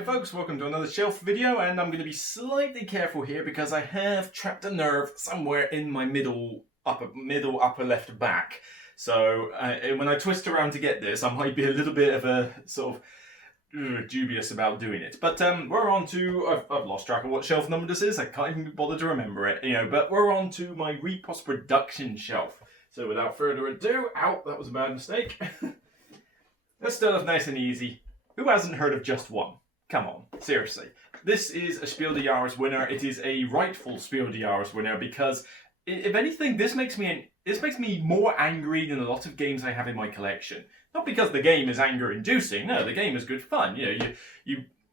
Hi folks, welcome to another shelf video, and I'm going to be slightly careful here because I have trapped a nerve somewhere in my middle upper left back. So when I twist around to get this, I might be a little bit of a sort of dubious about doing it. But we're on to, I've lost track of what shelf number this is, I can't even bother to remember it, but we're on to my Repos production shelf. So without further ado, that was a bad mistake. Let's start off nice and easy. Who hasn't heard of Just One? Come on, seriously. This is a Spiel des Jahres winner. It is a rightful Spiel des Jahres winner because, if anything, this makes me more angry than a lot of games I have in my collection. Not because the game is anger-inducing. No, the game is good fun.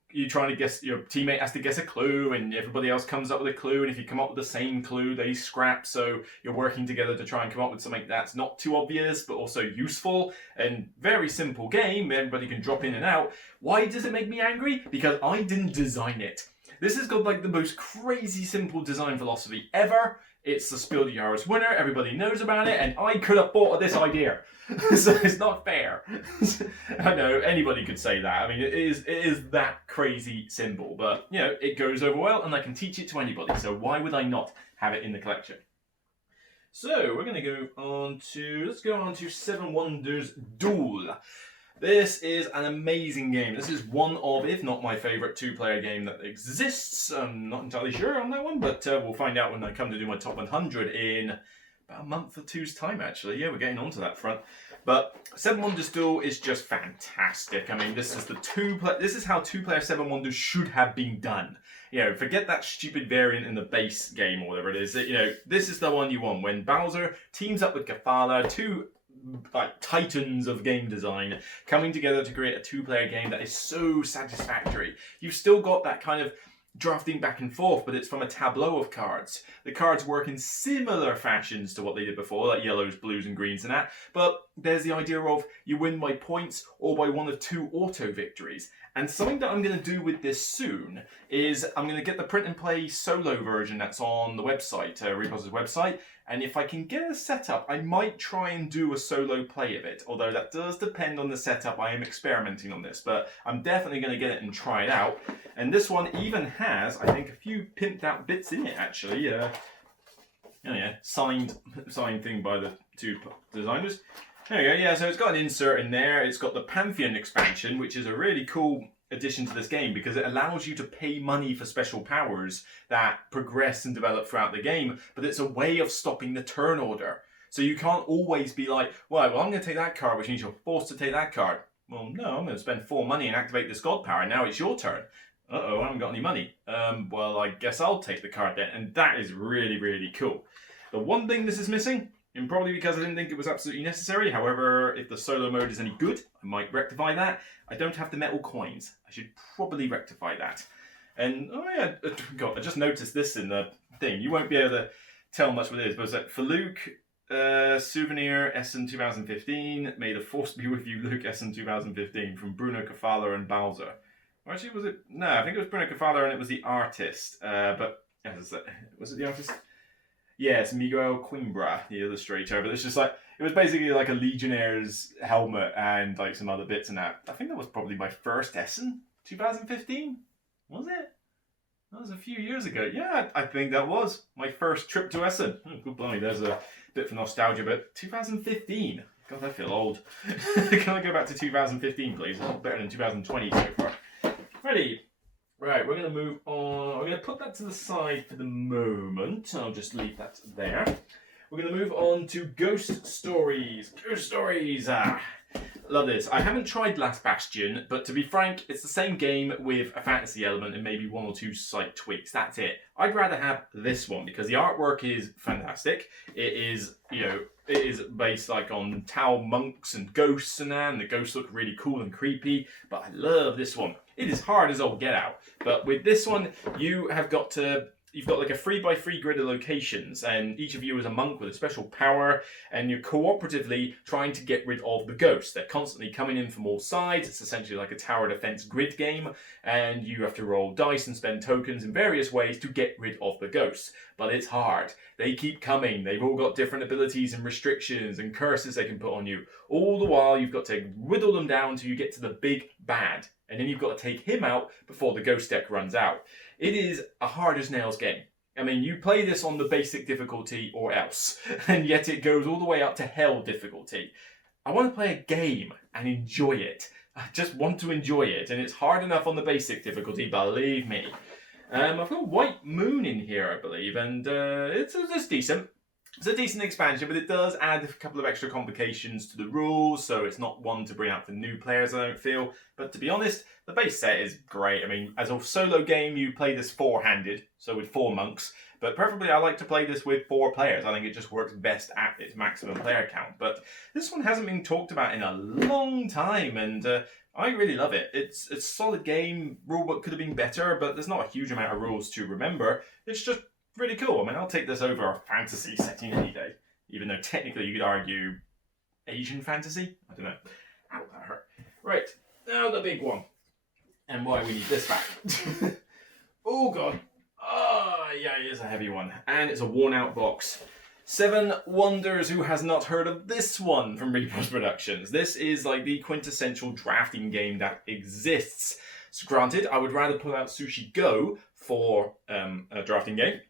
You're trying to guess. Your teammate has to guess a clue, and everybody else comes up with a clue. And if you come up with the same clue, they scrap. So you're working together to try and come up with something that's not too obvious, but also useful. And very simple game. Everybody can drop in and out. Why does it make me angry? Because I didn't design it. This has got like the most crazy simple design philosophy ever. It's the Spiel des Jahres winner. Everybody knows about it, and I could have thought of this idea. So it's not fair. I know anybody could say that. I mean, it is that crazy simple, but it goes over well, and I can teach it to anybody. So why would I not have it in the collection? So we're going to let's go on to Seven Wonders Duel. This is an amazing game. This is one of, if not my favourite two-player game that exists. I'm not entirely sure on that one, but we'll find out when I come to do my top 100 in about a month or two's time, actually. Yeah, we're getting onto that front. But Seven Wonders Duel is just fantastic. I mean, this is how two-player Seven Wonders should have been done. Forget that stupid variant in the base game or whatever it is. This is the one you want when Bowser teams up with Kafala, two titans of game design coming together to create a two-player game that is so satisfactory. You've still got that kind of drafting back and forth, but it's from a tableau of cards. The cards work in similar fashions to what they did before, like yellows, blues, and greens and that, but there's the idea of you win by points or by one of two auto victories. And something that I'm going to do with this soon is I'm going to get the print and play solo version that's on the website, Repos' website, and if I can get a setup, I might try and do a solo play of it, although that does depend on the setup. I am experimenting on this, but I'm definitely going to get it and try it out. And this one even has, I think, a few pimped out bits in it, actually. Signed thing by the two designers. There you go, yeah, so it's got an insert in there. It's got the Pantheon expansion, which is a really cool addition to this game because it allows you to pay money for special powers that progress and develop throughout the game, but it's a way of stopping the turn order. So you can't always be like, well, I'm going to take that card, which means you're forced to take that card. Well, no, I'm going to spend 4 money and activate this god power, and now it's your turn. Uh-oh, I haven't got any money. Well, I guess I'll take the card then, and that is really, really cool. The one thing this is missing, and probably because I didn't think it was absolutely necessary. However, if the solo mode is any good, I might rectify that. I don't have the metal coins. I should probably rectify that. And, oh yeah, God, I just noticed this in the thing. You won't be able to tell much what it is, but it's like, for Luke, Souvenir, Essen 2015, May the Force be with you, Luke, Essen 2015, from Bruno Kafala and Bowser. Or actually, was it? No, I think it was Bruno Kafala and it was the artist. But, was it the artist? Yeah, it's Miguel Coimbra, the illustrator, but it's just like, it was basically like a Legionnaire's helmet and like some other bits and that. I think that was probably my first Essen, 2015? Was it? That was a few years ago. Yeah, I think that was my first trip to Essen. Oh, good blimey, there's a bit for nostalgia, but 2015. God, I feel old. Can I go back to 2015, please? Oh, better than 2020 so far. Ready? Right, we're going to move on. We're going to put that to the side for the moment. I'll just leave that there. We're going to move on to Ghost Stories. Ghost Stories! Love this. I haven't tried Last Bastion, but to be frank, it's the same game with a fantasy element and maybe 1 or 2 slight tweaks. That's it. I'd rather have this one because the artwork is fantastic. It is, it is based like on Tao monks and ghosts and that, and the ghosts look really cool and creepy, but I love this one. It is hard as all get out, but with this one, you've got like a 3x3 grid of locations, and each of you is a monk with a special power, and you're cooperatively trying to get rid of the ghosts. They're constantly coming in from all sides. It's essentially like a tower defense grid game, and you have to roll dice and spend tokens in various ways to get rid of the ghosts. But it's hard. They keep coming. They've all got different abilities and restrictions and curses they can put on you. All the while, you've got to whittle them down until you get to the big bad. And then you've got to take him out before the ghost deck runs out. It is a hard as nails game. I mean, you play this on the basic difficulty or else, and yet it goes all the way up to hell difficulty. I want to play a game and enjoy it. I just want to enjoy it, and it's hard enough on the basic difficulty, believe me. I've got White Moon in here, I believe, and it's decent. It's a decent expansion, but it does add a couple of extra complications to the rules, so it's not one to bring out for new players, I don't feel. But to be honest, the base set is great. I mean, as a solo game, you play this four-handed, so with 4 monks. But preferably, I like to play this with 4 players. I think it just works best at its maximum player count. But this one hasn't been talked about in a long time, and I really love it. It's a solid game. Rulebook could have been better, but there's not a huge amount of rules to remember. It's just really cool. I mean, I'll take this over a fantasy setting any day. Even though technically you could argue Asian fantasy? I don't know. Ow, that hurt. Right, now the big one. And why we need this back. Oh god. Oh, yeah, it is a heavy one. And it's a worn out box. 7 Wonders. Who has not heard of this one from Meeple Productions? This is like the quintessential drafting game that exists. So granted, I would rather pull out Sushi Go for a drafting game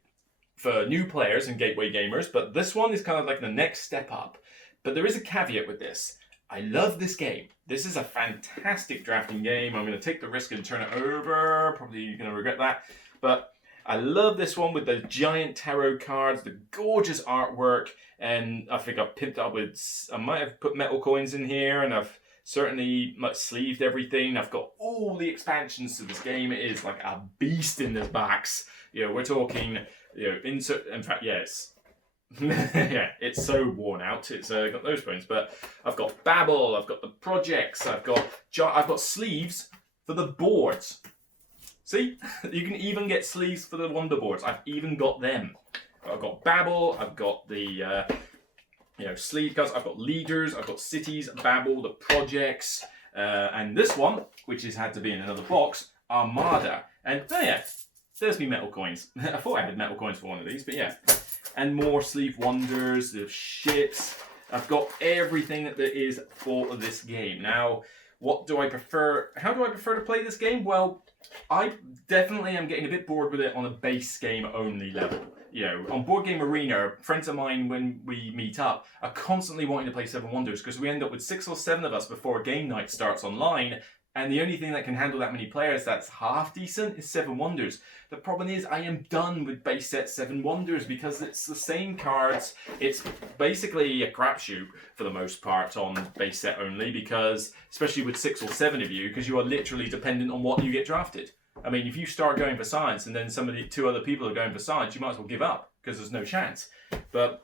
for new players and gateway gamers, but this one is kind of like the next step up. But there is a caveat with this. I love this game. This is a fantastic drafting game. I'm going to take the risk and turn it over. Probably you're going to regret that. But I love this one with the giant tarot cards, the gorgeous artwork, and I think I've pimped up with, I might have put metal coins in here, and I've certainly sleeved everything. I've got all the expansions to this game. It is like a beast in this box. You know, we're talking, you know, insert, in fact, yes. Yeah, it's so worn out. It's got those points, but I've got Babel, I've got the projects, I've got sleeves for the boards. See, you can even get sleeves for the wonder boards. I've even got them. I've got Babel, I've got the sleeve cards, I've got leaders, I've got cities, Babel, the projects, and this one, which has had to be in another box, Armada. And oh yeah, there's me metal coins. I thought I had metal coins for one of these, but yeah. And more sleeve wonders, the ships. I've got everything that there is for this game. Now, what do I prefer? How do I prefer to play this game? Well, I definitely am getting a bit bored with it on a base game only level. You know, on Board Game Arena, friends of mine, when we meet up, are constantly wanting to play 7 Wonders because we end up with 6 or 7 of us before a game night starts online. And the only thing that can handle that many players that's half decent is 7 Wonders. The problem is I am done with base set 7 Wonders because it's the same cards. It's basically a crapshoot for the most part on base set only because, especially with 6 or 7 of you, because you are literally dependent on what you get drafted. I mean, if you start going for science and then 2 other people are going for science, you might as well give up because there's no chance. But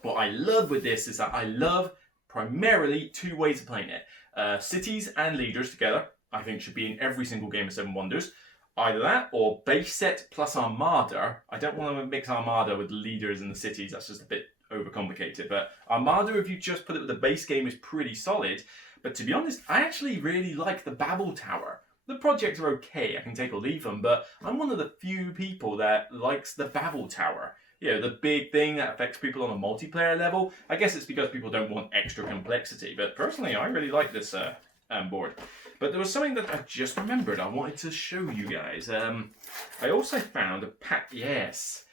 what I love with this is that I love primarily 2 ways of playing it. Cities and leaders together, I think, should be in every single game of 7 Wonders. Either that or base set plus Armada. I don't want to mix Armada with the leaders and the cities. That's just a bit overcomplicated. But Armada, if you just put it with the base game, is pretty solid. But to be honest, I actually really like the Babel Tower. The projects are okay. I can take or leave them. But I'm one of the few people that likes the Babel Tower. You know, the big thing that affects people on a multiplayer level. I guess it's because people don't want extra complexity. But personally, I really like this board. But there was something that I just remembered I wanted to show you guys. I also found a pack. Yes.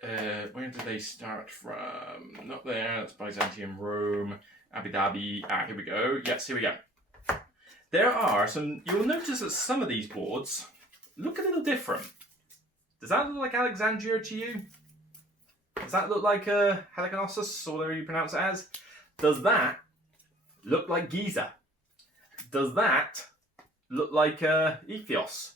Where did they start from? Not there. That's Byzantium, Rome, Abu Dhabi. Here we go. Yes, here we go. There are some. You'll notice that some of these boards look a little different. Does that look like Alexandria to you? Does that look like Halicarnassus, or whatever you pronounce it as? Does that look like Giza? Does that look like Ephesus?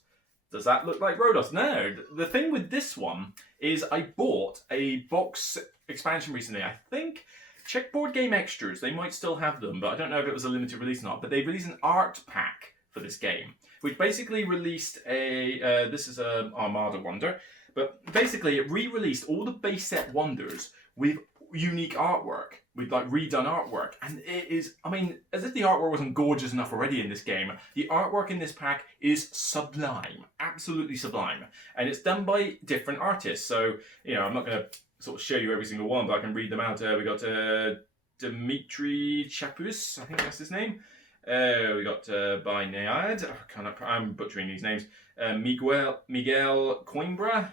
Does that look like Rhodos? No. The thing with this one is I bought a box expansion recently. I think, check Board Game Extras. They might still have them, but I don't know if it was a limited release or not. But they released an art pack for this game, which basically released a... this is an Armada Wonder. But basically it re-released all the base set Wonders with unique artwork, with like redone artwork, and it is, I mean, as if the artwork wasn't gorgeous enough already in this game, the artwork in this pack is sublime, absolutely sublime, and it's done by different artists. So, you know, I'm not going to sort of show you every single one, but I can read them out. We got Dimitri Chapus, I think that's his name, We got Bynad. I'm butchering these names. Miguel Coimbra.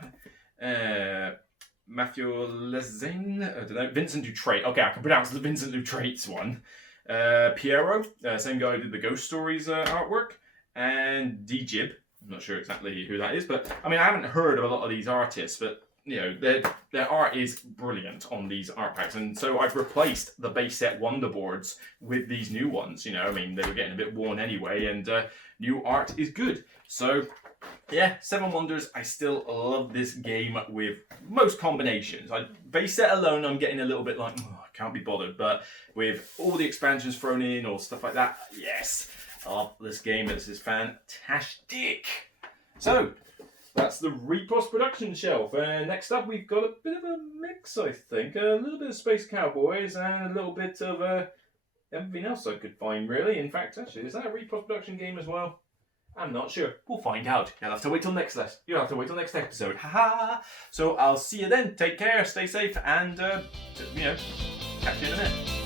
Matthew Lezin. I don't know. Vincent Dutrait. Okay, I can pronounce the Vincent Dutrait's one. Piero. Same guy who did the Ghost Stories artwork. And D-Jib. I'm not sure exactly who that is, but I mean, I haven't heard of a lot of these artists, but you know, their art is brilliant on these art packs, and so I've replaced the base set wonder boards with these new ones. You know, I mean, they were getting a bit worn anyway, and new art is good. So yeah, Seven Wonders. I still love this game with most combinations. Base set alone, I'm getting a little bit like, oh, I can't be bothered, but with all the expansions thrown in or stuff like that, yes, I love this game. This is fantastic. So that's the Repos production shelf. Next up, we've got a bit of a mix, I think. A little bit of Space Cowboys and a little bit of everything else I could find, really. In fact, actually, is that a Repos production game as well? I'm not sure. We'll find out. You'll have to wait till next You'll have to wait till next episode. Haha. So I'll see you then. Take care, stay safe, and you know, catch you in a minute.